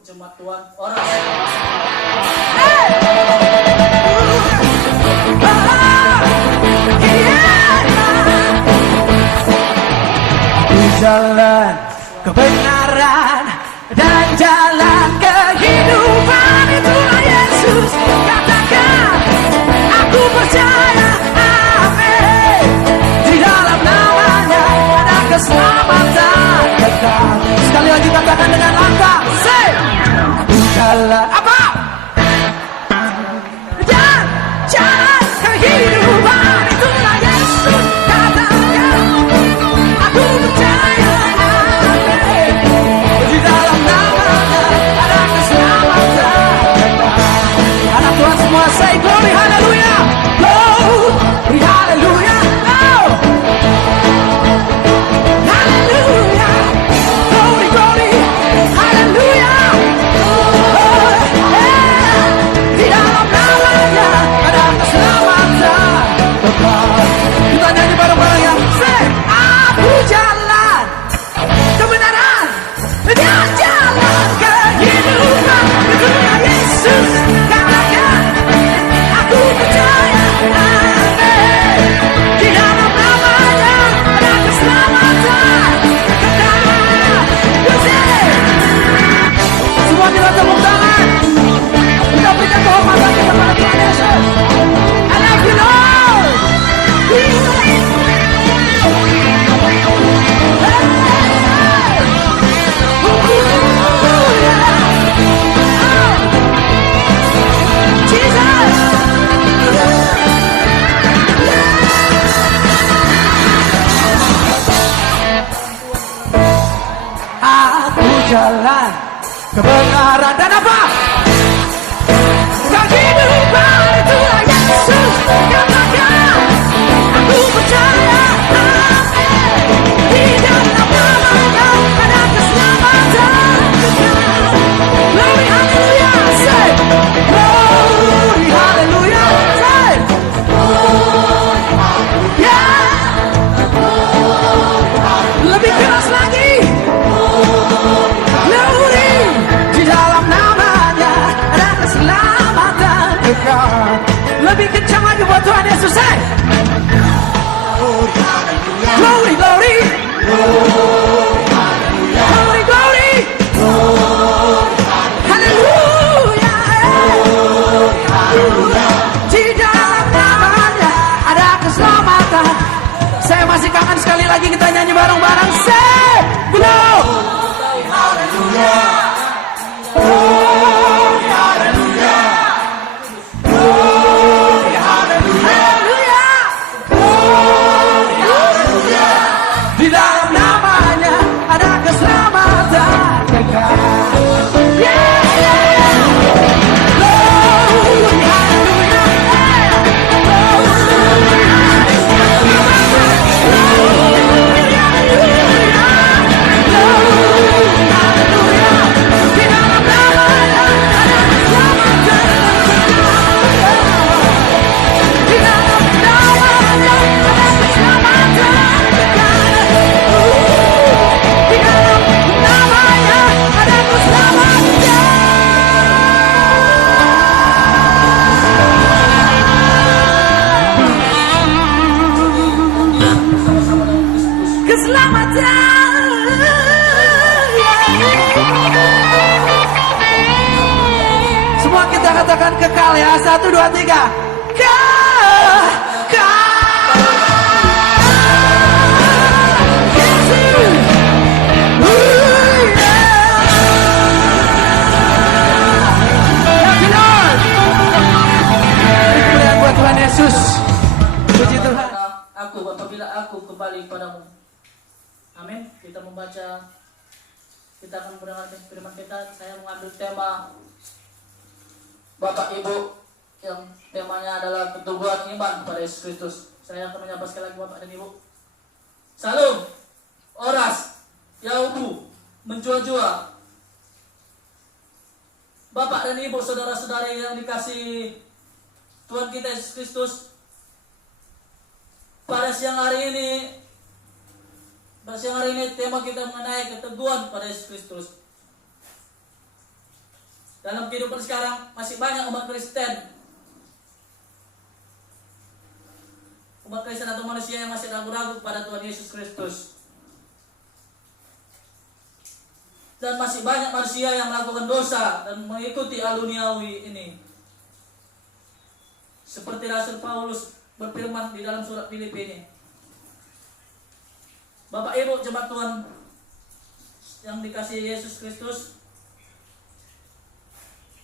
Jemaat Tuhan Oras. Jalan kebenaran dan jalan kehidupan, itulah Yesus. Katakan, aku percaya, amin. Di dalam namanya ada keselamatan kekal. Sekali lagi katakan dengan lantang, say, jalan apa? Dan jalan kehidupan, itulah Yesus. Katakan, aku percaya, amin. Di dalam namanya ada keselamatan kekal. Anak Tuhan semua say glory, haleluya. Glory, haleluya. Oh, haleluya. Glory, glory, haleluya. Oh, yeah. Di dalam namanya ada keselamatan kekal. Kita nyanyi bareng-bareng ya. Say, aku jalan kebenaran dan jalan kehidupan, itulah Yesus. Katakan, aku percaya, amin. Di dalam namanya ada keselamatan kekal. Semua kita tepuk tangan. Kita berikan kehormatan kepada Tuhan Yesus. I love you Lord. Aku jalan kebenaran dan apa? Kehidupan, itulah Yesus. Katakan, aku percaya, amin. Di dalam namanya ada keselamatan kekal. Glory, haleluya, say. Glory, haleluya, say. Yeah. Lebih keras lagi. Glory, di dalam namanya ada keselamatan kekal. Lebih kencang lagi buat Tuhan Yesus, say. Glory, glory, glory, glory, haleluya. Di dalam namanya ada keselamatan. Saya masih kangen, sekali lagi kita nyanyi bareng-bareng. Say, glory, haleluya. Glory, haleluya. Glory, haleluya. Glory, haleluya. Di dalam namanya ada keselamatan kekal. Yeah, yeah. Glory, haleluya. Glory, semua kita katakan kekal ya. 1, 2, 3. Tuhan Yesus, puji Tuhan. Aku apabila aku kembali padamu. Amin. Kita membaca, kita akan mendengarkan firman kita. Saya mengambil tema Bapak Ibu yang temanya adalah keteguhan iman pada Yesus Kristus. Saya akan menyapa sekali lagi Bapak dan Ibu. Salam, Oras, Yaubu, menjua-jua. Bapak dan Ibu, saudara-saudari yang dikasihi Tuhan kita Yesus Kristus, pada siang hari ini tema kita mengenai keteguhan pada Yesus Kristus. Dalam kehidupan sekarang masih banyak umat Kristen atau manusia yang masih ragu-ragu kepada Tuhan Yesus Kristus. Dan masih banyak manusia yang melakukan dosa dan mengikuti aluniawi ini. Seperti Rasul Paulus berfirman di dalam surat Filipi ini. Bapak Ibu jemaat Tuhan yang dikasihi Yesus Kristus,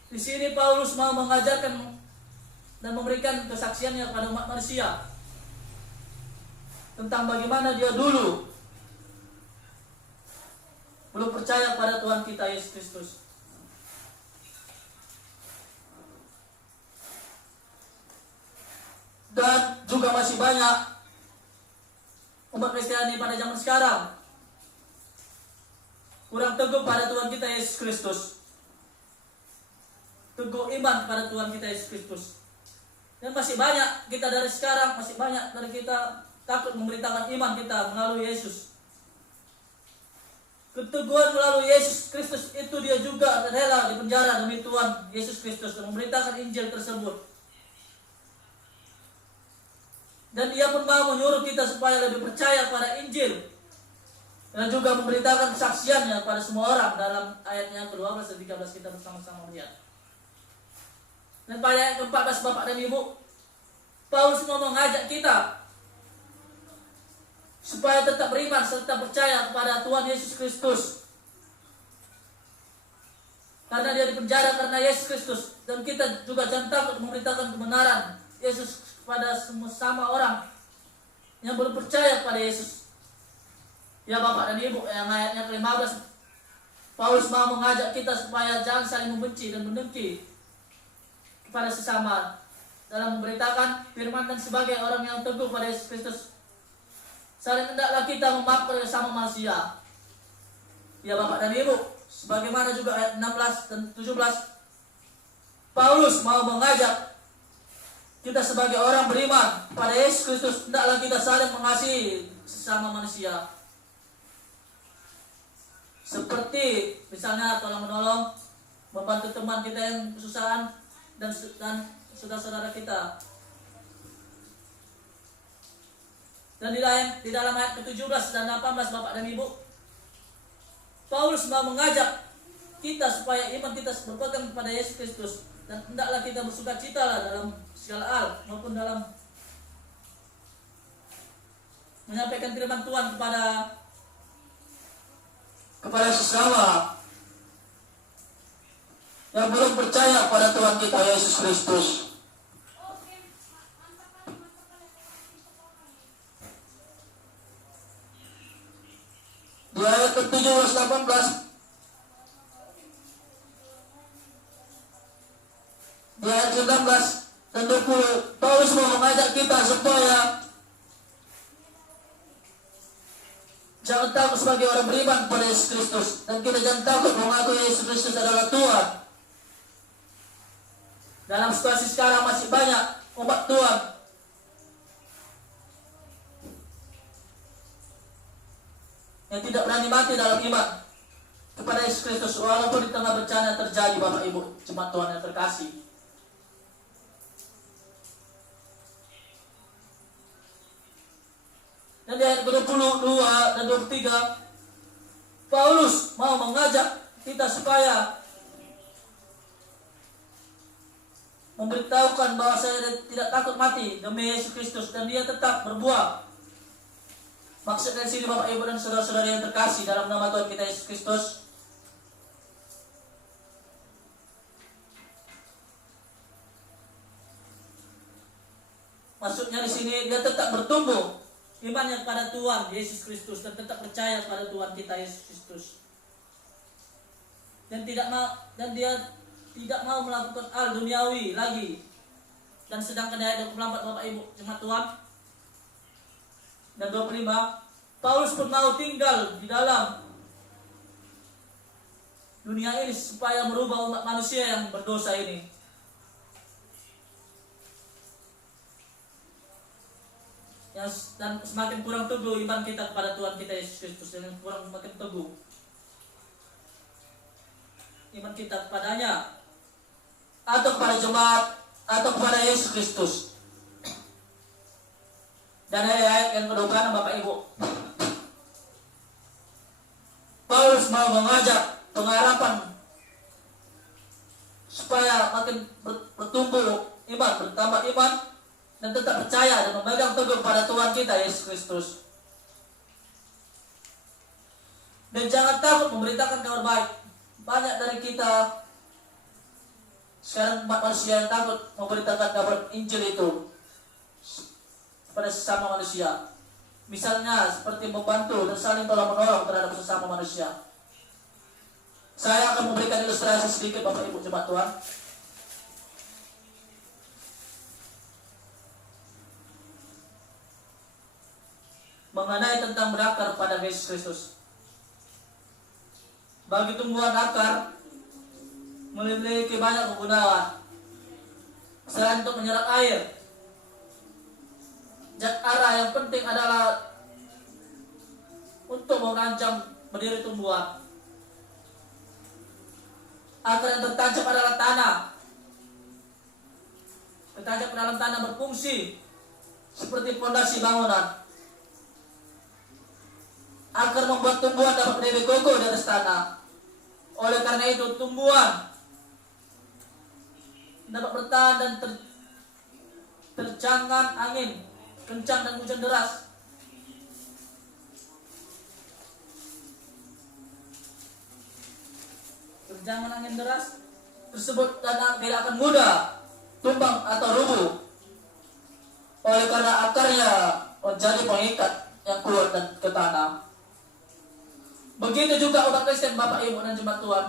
di sini Paulus mau mengajarkan dan memberikan kesaksiannya kepada umat manusia tentang bagaimana dia dulu belum percaya pada Tuhan kita Yesus Kristus. Dan juga masih banyak umat Kristiani pada zaman sekarang kurang teguh pada Tuhan kita Yesus Kristus. Teguh iman pada Tuhan kita Yesus Kristus. Dan masih banyak kita dari sekarang, masih banyak dari kita takut memberitakan iman kita melalui Yesus. Keteguhan melalui Yesus Kristus itu dia juga rela dipenjara demi Tuhan Yesus Kristus dan memberitakan Injil tersebut. Dan dia pun mau menyuruh kita supaya lebih percaya pada Injil dan juga memberitakan kesaksiannya kepada semua orang. Dalam ayatnya ke-12 dan 13 kita bersama-sama melihat. Dan pada ayat ke-14 Bapak dan Ibu, Paulus mau mengajak kita supaya tetap beriman serta percaya kepada Tuhan Yesus Kristus. Karena dia dipenjara karena Yesus Kristus. Dan kita juga jangan takut memberitakan kebenaran Yesus kepada sama orang yang belum percaya kepada Yesus. Ya Bapak dan Ibu, yang ayatnya ke-15, Paulus mau mengajak kita supaya jangan saling membenci dan mendengki kepada sesama dalam memberitakan firman. Dan sebagai orang yang teguh pada Yesus Kristus, saling hendaklah kita memaafkan sesama manusia. Ya Bapak dan Ibu, sebagaimana juga ayat 16 dan 17, Paulus mau mengajak kita sebagai orang beriman pada Yesus Kristus, hendaklah kita saling mengasihi sesama manusia. Seperti misalnya tolong menolong, membantu teman kita yang kesusahan dan saudara-saudara kita. Dan di dalam ayat ke-17 dan 18 Bapak dan Ibu, Paulus mau mengajak kita supaya iman kita berpegang kepada Yesus Kristus. Dan hendaklah kita bersukacita dalam segala hal, maupun dalam menyampaikan firman Tuhan kepada sesama yang belum percaya pada Tuhan kita Yesus Kristus. Di ayat ke-17 18, di ayat 19 dan 20, Paulus mau mengajak kita supaya jangan takut sebagai orang beriman pada Yesus Kristus, dan kita jangan takut mengakui Yesus Kristus adalah Tuhan. Dalam situasi sekarang masih banyak umat Tuhan yang tidak berani mati dalam iman kepada Yesus Kristus, walaupun di tengah bencana terjadi. Bapak Ibu jemaat Tuhan yang terkasih, dan di ayat ke-22 dan 23, Paulus mau mengajak kita supaya memberitahukan bahwa saya tidak takut mati demi Yesus Kristus, dan dia tetap berbuah. Maksud dari sini Bapak Ibu dan saudara-saudara yang terkasih dalam nama Tuhan kita Yesus Kristus, maksudnya di sini dia tetap bertumbuh imannya kepada Tuhan Yesus Kristus dan tetap percaya kepada Tuhan kita Yesus Kristus, dan dia tidak mau melakukan hal duniawi lagi. Dan sedangkan ayat 24 Bapak Ibu jemaat Tuhan dan 25, Paulus pun mau tinggal di dalam dunia ini supaya merubah umat manusia yang berdosa ini. Dan semakin kurang teguh iman kita kepada Tuhan kita Yesus Kristus, dan semakin teguh iman kita kepadanya, atau kepada jemaat atau kepada Yesus Kristus. Dan ayat yang kedua, Bapak Ibu, Paulus mau mengajak pengharapan supaya makin bertumbuh iman, bertambah iman, dan tetap percaya dan memegang teguh pada Tuhan kita Yesus Kristus. Dan jangan takut memberitakan kabar baik. Banyak dari kita sekarang umat manusia yang takut memberitakan kabar Injil itu pada sesama manusia. Misalnya seperti membantu dan saling tolong-menolong terhadap sesama manusia. Saya akan memberikan ilustrasi sedikit Bapak Ibu jemaat Tuhan. Mengenai tentang berakar pada Yesus Kristus. Bagi tumbuhan akar memiliki banyak kegunaan. Selain untuk menyerap air, zat arah yang penting adalah untuk mengancam berdiri tumbuhan. Akar yang tertancap adalah tanah. Tertancap ke dalam tanah berfungsi seperti fondasi bangunan. Akar membuat tumbuhan dapat berdiri kokoh di atas tanah. Oleh karena itu tumbuhan dapat bertahan dan terjangan angin kencang dan hujan deras. Terjangan angin deras tersebut tidak akan mudah tumbang atau rubuh. Oleh karena akarnya menjadi pengikat yang kuat dan ke tanah. Begitu juga umat Kristen, Bapak Ibu dan jemaat Tuhan.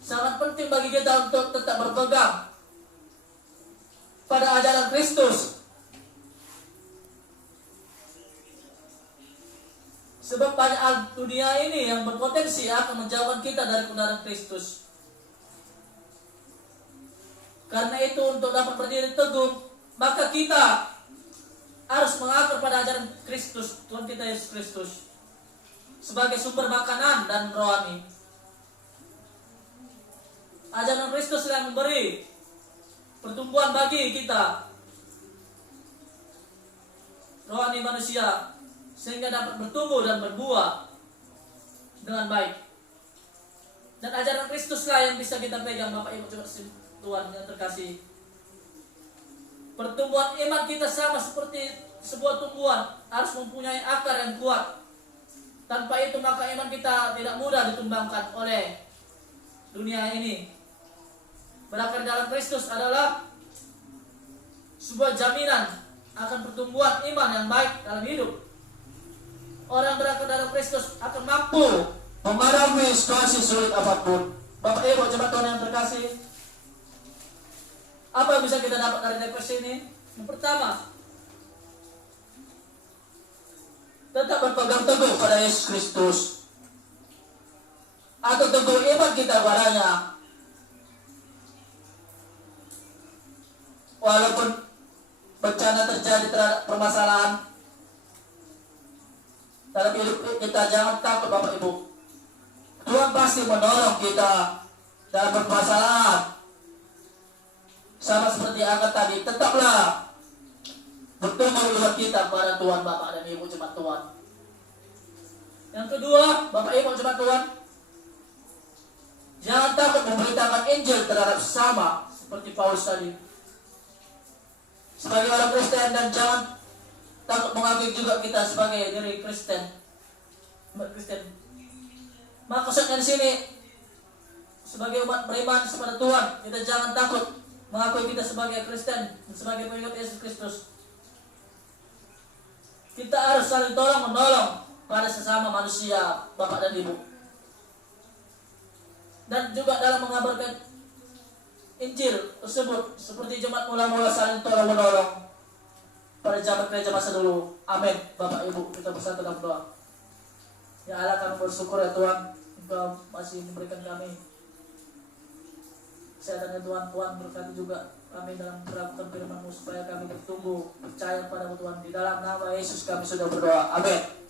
Sangat penting bagi kita untuk tetap berpegang pada ajaran Kristus. Sebab banyak hal dunia ini yang berpotensi akan menjauhkan kita dari kebenaran Kristus. Karena itu untuk dapat berdiri teguh, maka kita harus mengakar pada ajaran Kristus, Tuhan kita Yesus Kristus, sebagai sumber makanan dan rohani. Ajaran Kristus yang memberi pertumbuhan bagi kita, rohani manusia, sehingga dapat bertumbuh dan berbuah dengan baik. Dan ajaran Kristuslah yang bisa kita pegang, Bapak Ibu Tuhan yang terkasih. Pertumbuhan iman kita sama seperti sebuah tumbuhan, harus mempunyai akar yang kuat. Tanpa itu maka iman kita tidak mudah ditumbangkan oleh dunia ini. Berakar dalam Kristus adalah sebuah jaminan akan pertumbuhan iman yang baik dalam hidup. Orang berakar dalam Kristus akan mampu memadami situasi sulit apapun. Bapak Ibu jemaat Tuhan yang terkasih, apa yang bisa kita dapat dari depresi ini? Yang pertama, tetap berpegang teguh pada Yesus Kristus, atau teguh iman kita padanya. Walaupun bencana terjadi terhadap permasalahan dalam hidup kita, jangan takut Bapak Ibu. Tuhan pasti menolong kita dalam permasalahan. Sama seperti angkat tadi, tetaplah bertumbuh iman kita kepada Tuhan Bapak dan Ibu jemaat Tuhan. Yang kedua, Bapak Ibu jemaat Tuhan, jangan takut memberitakan Injil terhadap sesama seperti Paulus tadi. Sebagai orang Kristen, dan jangan takut mengakui juga kita sebagai diri Kristen, umat Kristen. Maksudnya di sini sebagai umat beriman kepada Tuhan, kita jangan takut mengakui kita sebagai Kristen, sebagai pengikut Yesus Kristus. Kita harus saling tolong menolong pada sesama manusia, Bapak dan Ibu. Dan juga dalam mengabarkan Injil tersebut, seperti jemaat mula-mula saling tolong menolong pada zaman gereja masa dulu. Amin. Bapak Ibu, kita bersatu dalam doa. Ya Allah, kami bersyukur ya Tuhan, Engkau masih memberikan kami kesehatan ya Tuhan. Tuhan berkati juga kami dalam melakukan firman-Mu supaya kami bertumbuh percaya pada Tuhan. Di dalam nama Yesus kami sudah berdoa. Amin.